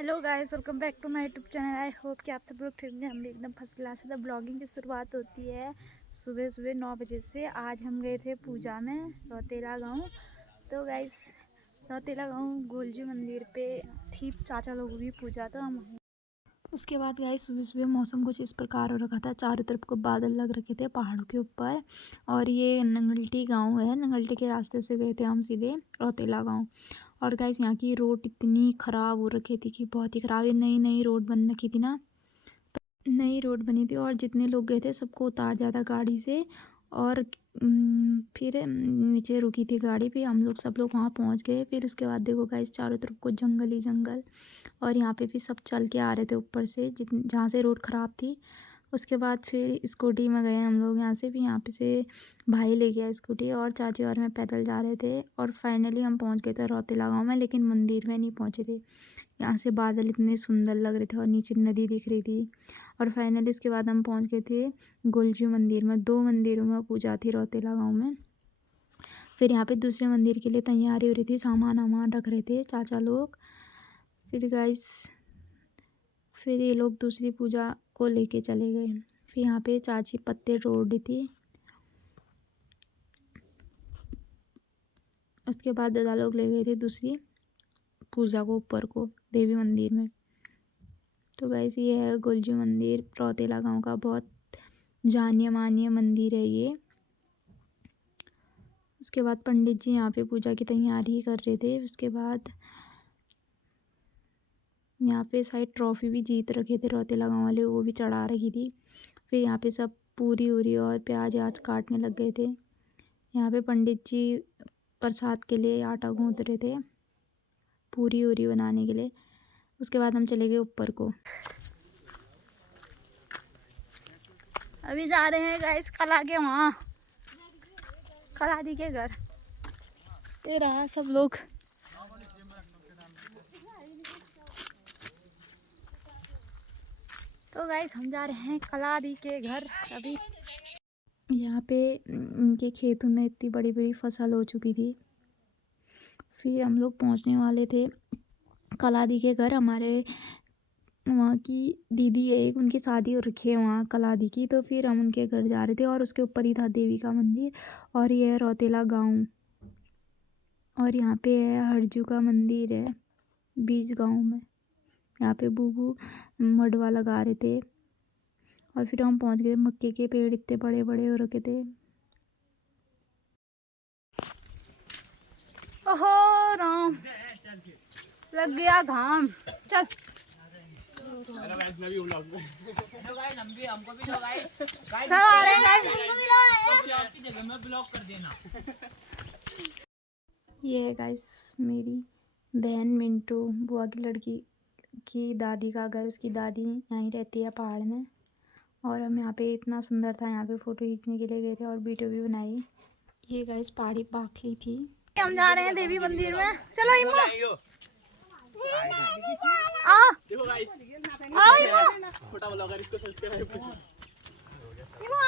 Hello guys, welcome back to my YouTube channel. I hope कि आप सब लोग ठीक हैं। हम भी एकदम फर्स्ट क्लास है। ब्लॉगिंग की शुरुआत होती है सुबह सुबह 9 बजे से। आज हम गए थे पूजा में रौतेला गांव। तो गाइस रौतेला गांव गोलजी मंदिर पे थी चाचा लोगों की पूजा, तो हम उसके बाद गाइस सुबह सुबह मौसम कुछ इस प्रकार हो रखा था। चारों तरफ को बादल लग रखे थे पहाड़ों के ऊपर। और ये नंगल्टी गाँव है। नंगल्टी के रास्ते से गए थे हम सीधे रौतेला गाँव। और गाइस यहाँ की रोड इतनी ख़राब हो रखी थी कि बहुत ही ख़राब। ये नई नई रोड बन रखी थी ना, नई रोड बनी थी और जितने लोग गए थे सबको उतार दिया था गाड़ी से। और फिर नीचे रुकी थी गाड़ी पे। हम लोग सब लोग वहाँ पहुँच गए। फिर उसके बाद देखो गाइस चारों तरफ को जंगल ही जंगल। और यहाँ पे भी सब चल के आ रहे थे ऊपर से जहाँ से रोड ख़राब थी। उसके बाद फिर स्कूटी में गए हम लोग यहाँ से। भी यहाँ पे से भाई ले गया स्कूटी और चाची और मैं पैदल जा रहे थे। और फाइनली हम पहुँच गए थे रौतेला गाँव में, लेकिन मंदिर में नहीं पहुँचे थे। यहाँ से बादल इतने सुंदर लग रहे थे और नीचे नदी दिख रही थी। और फाइनली इसके बाद हम पहुँच गए थे गोलजी मंदिर में। 2 मंदिरों में पूजा थी रौतेला गाँव में। फिर यहाँ पे दूसरे मंदिर के लिए तैयारी हो रही थी, सामान वामान रख रहे थे चाचा लोग। फिर गाइस फिर ये लोग दूसरी पूजा को लेके चले गए। फिर यहाँ पे चाची पत्ते तोड़ रही थी। उसके बाद दादा लोग ले गए थे दूसरी पूजा को ऊपर को देवी मंदिर में। तो गाइस ये है गोलजी मंदिर रौतेला गांव का, बहुत जानिए मानिए मंदिर है ये। उसके बाद पंडित जी यहाँ पे पूजा की तैयारी कर रहे थे। उसके बाद यहाँ पे शायद ट्रॉफी भी जीत रखे थे रौतेला गाँव वाले, वो भी चढ़ा रखी थी। फिर यहाँ पे सब पूरी उरी और प्याज आज काटने लग गए थे। यहाँ पे पंडित जी प्रसाद के लिए आटा गूँथ रहे थे पूरी उरी बनाने के लिए। उसके बाद हम चले गए ऊपर को। अभी जा रहे हैं गाइस कला के वहाँ, कला दी के घर। ये रहा सब लोग। तो गाइस हम जा रहे हैं कला दी के घर। अभी यहाँ पे इनके खेतों में इतनी बड़ी बड़ी फसल हो चुकी थी। फिर हम लोग पहुँचने वाले थे कला दी के घर। हमारे वहाँ की दीदी है एक, उनकी शादी हो रखी है वहाँ कला दी की। तो फिर हम उनके घर जा रहे थे और उसके ऊपर ही था देवी का मंदिर। और ये है रौतेला गाँव। और यहाँ पे है हरजू का मंदिर है बीच गाँव में। यहाँ पे बूबू मडवा लगा रहे थे। और फिर हम पहुँच गए। मक्के के पेड़ इतने बड़े बड़े हो रखे थे। ओहो राम, लग गया घाम। चल सब आ रहे हैं। ये है गाइस मेरी बहन मिंटू, बुआ की लड़की की दादी का घर। उसकी दादी यहीं रहती है पहाड़ में। और हम यहाँ पे इतना सुंदर था, यहाँ पे फ़ोटो खींचने के लिए गए थे और वीडियो भी बनाई। ये गाइस पहाड़ी पाखली थी। हम जा रहे हैं देवी मंदिर में। चलो इमो आ देखो गाइस, आओ इमो छोटा ब्लॉगर, इसको सब्सक्राइब करो। इमो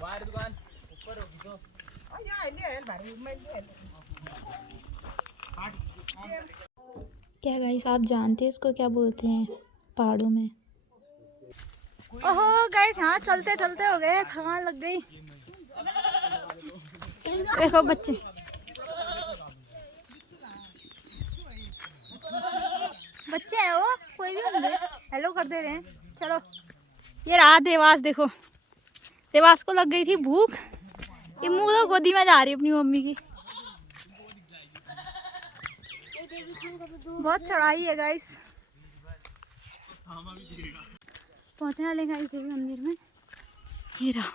बाहर दुकान ऊपर होगी तो क्या गाइस आप जानते हैं इसको क्या बोलते हैं पहाड़ों में? ओहो गाइस यहाँ चलते चलते हो गए, थकान लग गई। देखो बच्चे बच्चे हैं वो, कोई भी होंगे, हेलो कर दे रहे हैं। चलो ये रहा देवास। देखो देवास को लग गई थी भूख, ये मुँह तो गोदी में जा रही है अपनी मम्मी की। बहुत चढ़ाई है गाइस। पहुँचने वाले गाइस देवी मंदिर में। ये रहा,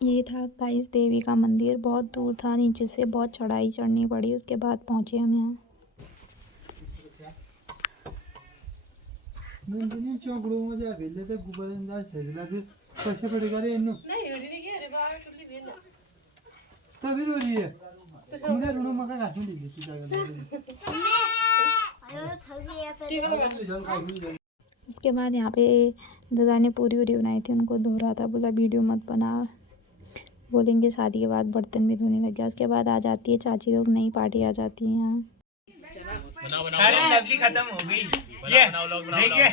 ये था गाइस देवी का मंदिर। बहुत दूर था, नीचे से बहुत चढ़ाई चढ़नी पड़ी। उसके बाद पहुँचे हम यहाँ। उसके बाद यहाँ पे दादा ने पूरी वूरी बनाई थी, उनको धो रहा था। बोला वीडियो मत बना, बोलेंगे शादी के बाद बर्तन भी धोने लग गया। उसके बाद आ जाती है चाची लोग, नई पार्टी आ जाती है यहाँ। अरे लवली खत्म हो गई। ये देखिए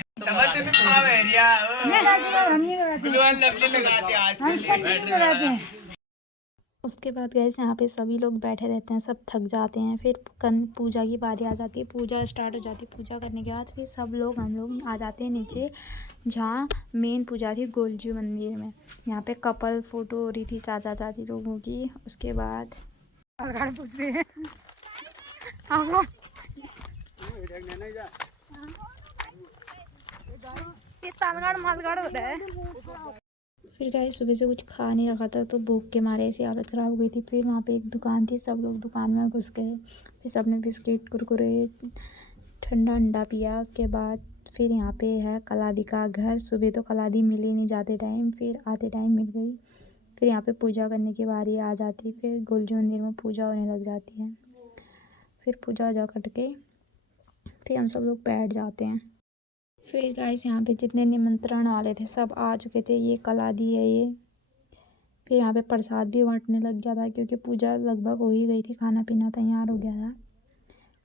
लवली लगाते आज। उसके बाद गए यहाँ पे सभी लोग बैठे रहते हैं, सब थक जाते हैं। फिर पूजा की बारी आ जाती है, पूजा स्टार्ट हो जाती है। पूजा करने के बाद फिर सब लोग हम लोग आ जाते हैं नीचे, जहाँ मेन पूजा थी गोलजू मंदिर में। यहाँ पे कपल फ़ोटो हो रही थी चाचा चाची लोगों की। उसके बाद पूछ रहे हैं मालगाड़ होता है। फिर गाइस सुबह से कुछ खा नहीं रखा था, तो भूख के मारे ऐसी हालत ख़राब हो गई थी। फिर वहाँ पे एक दुकान थी, सब लोग दुकान में घुस गए। फिर सबने बिस्किट कुरकुरे ठंडा अंडा पिया। उसके बाद फिर यहाँ पे है कलादी का घर। सुबह तो कलादी मिली नहीं जाते टाइम, फिर आते टाइम मिल गई। फिर यहाँ पे पूजा करने की बारी आ जाती, फिर गोलजू मंदिर में पूजा होने लग जाती है। फिर पूजा वूजा करके फिर हम सब लोग बैठ जाते हैं। फिर गाइस यहाँ पे जितने निमंत्रण वाले थे सब आ चुके थे। ये कलादी है ये। फिर यहाँ पे प्रसाद भी बांटने लग गया था, क्योंकि पूजा लगभग हो ही गई थी, खाना पीना तैयार हो गया था।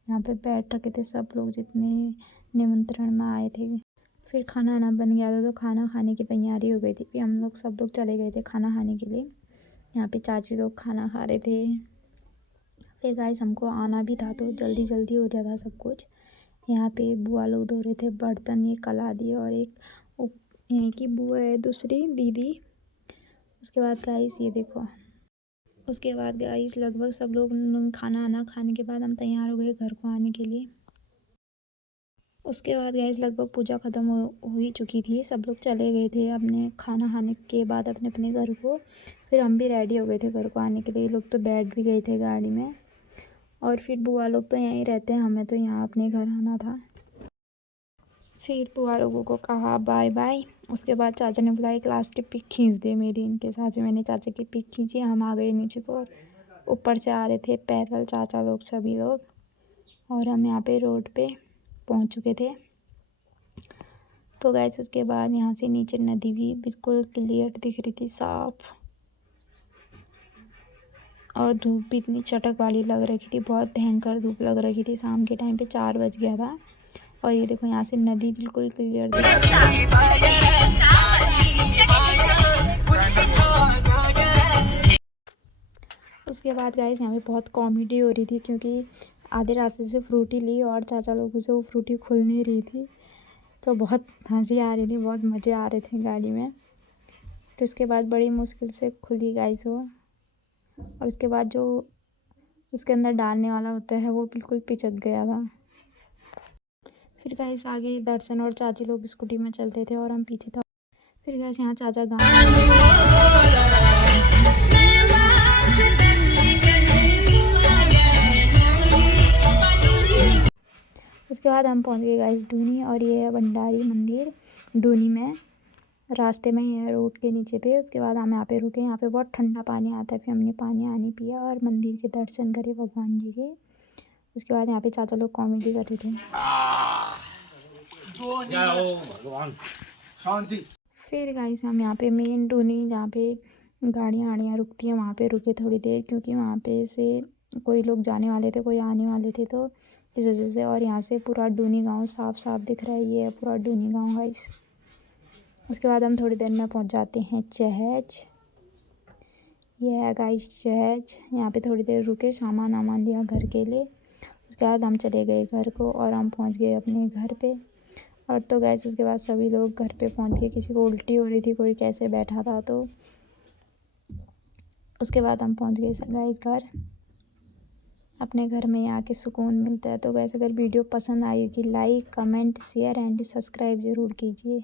यहाँ पे बैठ रखे थे सब लोग जितने निमंत्रण में आए थे। फिर खाना ना बन गया था, तो खाना खाने की तैयारी हो गई थी। फिर हम लोग सब लोग चले गए थे खाना खाने के लिए। यहाँ पे चाची लोग खाना खा रहे थे। फिर गाइस हमको आना भी था, तो जल्दी जल्दी हो रहा था सब कुछ। यहाँ पे बुआ लोग धो रहे थे बर्तन, ये कलादी और एक यहीं की बुआ है दूसरी दीदी। उसके बाद गाइस ये देखो, उसके बाद गाइस लगभग सब लोग खाना आना खाने के बाद हम तैयार हो गए घर को आने के लिए। उसके बाद गाइस लगभग पूजा ख़त्म हो ही चुकी थी, सब लोग चले गए थे अपने खाना खाने के बाद अपने अपने घर को। फिर हम भी रेडी हो गए थे घर को आने के लिए। ये लोग तो बैठ भी गए थे गाड़ी में। और फिर बुआ लोग तो यहीं रहते हैं, हमें तो यहाँ अपने घर आना था। फिर बुआ लोगों को कहा बाय बाय। उसके बाद चाचा ने बुलाया एक लास्ट की पिक खींच दे मेरी इनके साथ। भी मैंने चाचा की पिक खींची। हम आ गए नीचे को, और ऊपर से आ रहे थे पैदल चाचा लोग सभी लोग। और हम यहाँ पे रोड पे पहुँच चुके थे। तो गैस उसके बाद यहाँ से नीचे नदी भी बिल्कुल क्लियर दिख रही थी, साफ। और धूप भी इतनी चटक वाली लग रही थी, बहुत भयंकर धूप लग रही थी। शाम के टाइम पे 4 बज गया था। और ये देखो यहाँ से नदी बिल्कुल क्लियर दिख रही है। उसके बाद गाइस यहाँ पे बहुत कॉमेडी हो रही थी, क्योंकि आधे रास्ते से फ्रूटी ली और चाचा लोगों से वो फ्रूटी खुल नहीं रही थी। तो बहुत हंसी आ रही थी, बहुत मज़े आ रहे थे गाड़ी में। तो उसके बाद बड़ी मुश्किल से खुली गाइस वो। और उसके बाद जो उसके अंदर डालने वाला होता है वो बिल्कुल पिचक गया था। फिर गाइस आगे दर्शन और चाची लोग स्कूटी में चलते थे और हम पीछे था। फिर गाइस यहाँ चाचा उसके बाद हम पहुँच गए गाइस डूनी। और ये है भंडारी मंदिर डूनी में, रास्ते में ही है रोड के नीचे पे। उसके बाद हम यहाँ पे रुके। यहाँ पे बहुत ठंडा पानी आता है। फिर हमने पानी आनी पिया और मंदिर के दर्शन करे भगवान जी के। उसके बाद यहाँ पे चाचा लोग कॉमेडी कर रहे थे। फिर गाइस हम यहाँ पे मेन डूनी जहाँ पे गाड़ियाँ आड़ियाँ रुकती हैं वहाँ पे रुके थोड़ी देर, क्योंकि वहाँ पे से कोई लोग जाने वाले थे, कोई आने वाले थे, तो इस वजह से। और यहाँ से पूरा डूनी गांव साफ साफ दिख रहा है। ये है पूरा डूनी गांव गाइस। उसके बाद हम थोड़ी देर में पहुँच जाते हैं चहज। ये है गाइस चहज। यहाँ पे थोड़ी देर रुके, सामान वामान दिया घर के लिए। उसके बाद हम चले गए घर को और हम पहुँच गए अपने घर पे। और तो गाइस उसके बाद सभी लोग घर पे पहुँच गए। किसी को उल्टी हो रही थी, कोई कैसे बैठा था। तो उसके बाद हम पहुँच गए गाइस घर। अपने घर में आके सुकून मिलता है। तो गाइस अगर वीडियो पसंद आएगी like comment share and subscribe ज़रूर कीजिए।